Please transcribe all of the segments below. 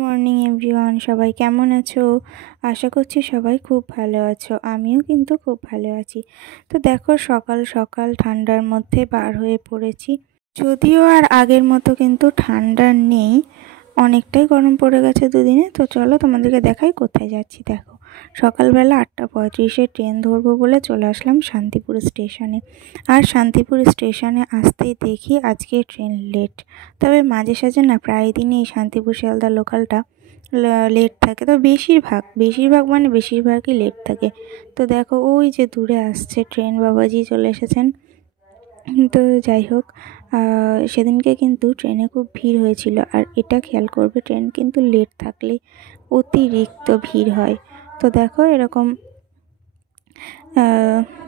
Morning everyone, সবাই কেমন আছো? আশা করছি সবাই খুব ভালো আছো। আমিও কিন্তু খুব ভালো আছি। তো দেখো, সকাল সকাল ঠান্ডার মধ্যে বার হয়ে পড়েছি। যদিও আর আগের মতো কিন্তু ঠান্ডা নেই, অনেকটাই গরম পড়ে গেছে দুদিনে। তো চলো তোমাদেরকে দেখাই কোথায় যাচ্ছি। দেখো, সকালবেলা 8:35-এ ট্রেন ধরবো বলে চলে আসলাম শান্তিপুর স্টেশনে। আর শান্তিপুর স্টেশনে আসতেই দেখি আজকে ট্রেন লেট। তবে মাঝে সাঝে না, প্রায় দিনই এই শান্তিপুর শিয়ালদা লোকালটা লেট থাকে। তো বেশিরভাগই লেট থাকে। তো দেখো, ওই যে দূরে আসছে ট্রেন, বাবাজি চলে এসেছেন। তো যাই হোক, সেদিনকে কিন্তু ট্রেনে খুব ভিড় হয়েছিল। আর এটা খেয়াল করবে, ট্রেন কিন্তু লেট থাকলে অতিরিক্ত ভিড় হয়। তো দেখো, এরকম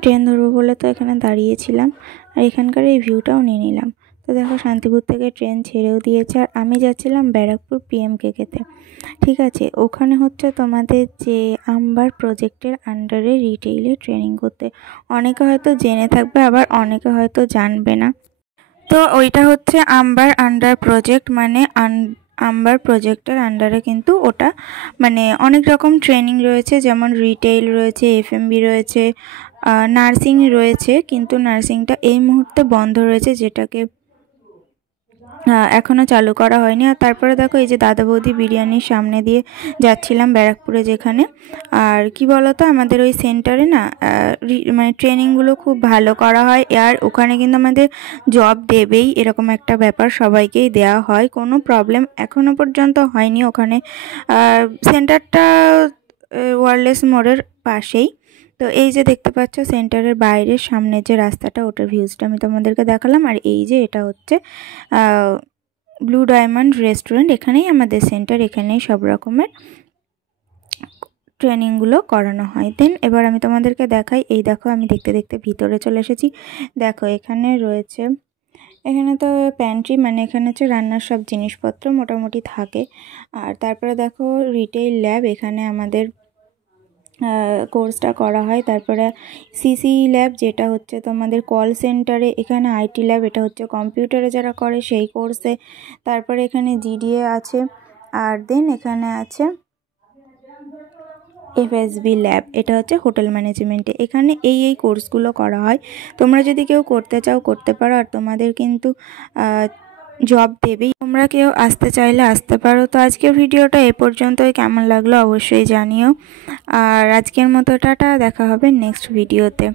ট্রেন ধরবো বলে তো এখানে দাঁড়িয়েছিলাম, আর এখানকার এই ভিউটাও নিয়ে নিলাম। তো দেখো, শান্তিপুর থেকে ট্রেন ছেড়েও দিয়েছে, আর আমি যাচ্ছিলাম ব্যারাকপুর PMKK-তে। ঠিক আছে, ওখানে হচ্ছে তোমাদের যে আম্বার প্রজেক্টের আন্ডারে রিটেইলে ট্রেনিং করতে। অনেকে হয়তো জেনে থাকবে, আবার অনেকে হয়তো জানবে না। তো ওইটা হচ্ছে আম্বার আন্ডার প্রজেক্ট, মানে আম্বার প্রজেক্টের আন্ডারে কিন্তু ওটা মানে অনেক রকম ট্রেনিং রয়েছে, যেমন রিটেইল রয়েছে, FMB রয়েছে, নার্সিং রয়েছে। কিন্তু নার্সিংটা এই মুহূর্তে বন্ধ রয়েছে, যেটাকে এখনও চালু করা হয়নি। আর তারপরে দেখো, এই যে দাদা বৌদি বিরিয়ানির সামনে দিয়ে যাচ্ছিলাম ব্যারাকপুরে যেখানে। আর কি বলতো, আমাদের ওই সেন্টারে না মানে ট্রেনিংগুলো খুব ভালো করা হয়। আর ওখানে কিন্তু আমাদের জব দেবেই, এরকম একটা ব্যাপার সবাইকেই দেওয়া হয়। কোনো প্রবলেম এখনও পর্যন্ত হয়নি ওখানে। সেন্টারটা ওয়ারলেস মোড়ের পাশেই। তো এই যে দেখতে পাচ্ছ, সেন্টারের বাইরের সামনের যে রাস্তাটা, ওটার ভিউজটা আমি তোমাদেরকে দেখালাম। আর এই যে এটা হচ্ছে ব্লু ডায়মন্ড রেস্টুরেন্ট, এখানেই আমাদের সেন্টার, এখানেই সব রকমের ট্রেনিংগুলো করানো হয়। দেন এবার আমি তোমাদেরকে দেখাই। এই দেখো, আমি দেখতে দেখতে ভিতরে চলে এসেছি। দেখো, এখানে রয়েছে, এখানে তো প্যান্ট্রি, মানে এখানে হচ্ছে রান্নার সব জিনিসপত্র মোটামুটি থাকে। আর তারপরে দেখো রিটেইল ল্যাব, এখানে আমাদের কোর্সটা করা হয়। তারপরে CC ল্যাব, যেটা হচ্ছে তোমাদের কল সেন্টারে। এখানে IT ল্যাব, এটা হচ্ছে কম্পিউটারে যারা করে সেই কোর্সে। তারপরে এখানে GDA আছে। আর দেন এখানে আছে FSB ল্যাব, এটা হচ্ছে হোটেল ম্যানেজমেন্টে। এখানে এই কোর্সগুলো করা হয়। তোমরা যদি কেউ করতে চাও করতে পারো, আর তোমাদের কিন্তু জব দেবেই। তোমরা কেউ আসতে চাইলে আসতে পারো। তো আজকের ভিডিওটা এ পর্যন্তই। কেমন লাগলো অবশ্যই জানিও। আর আজকের মতো টাটা, দেখা হবে নেক্সট ভিডিওতে।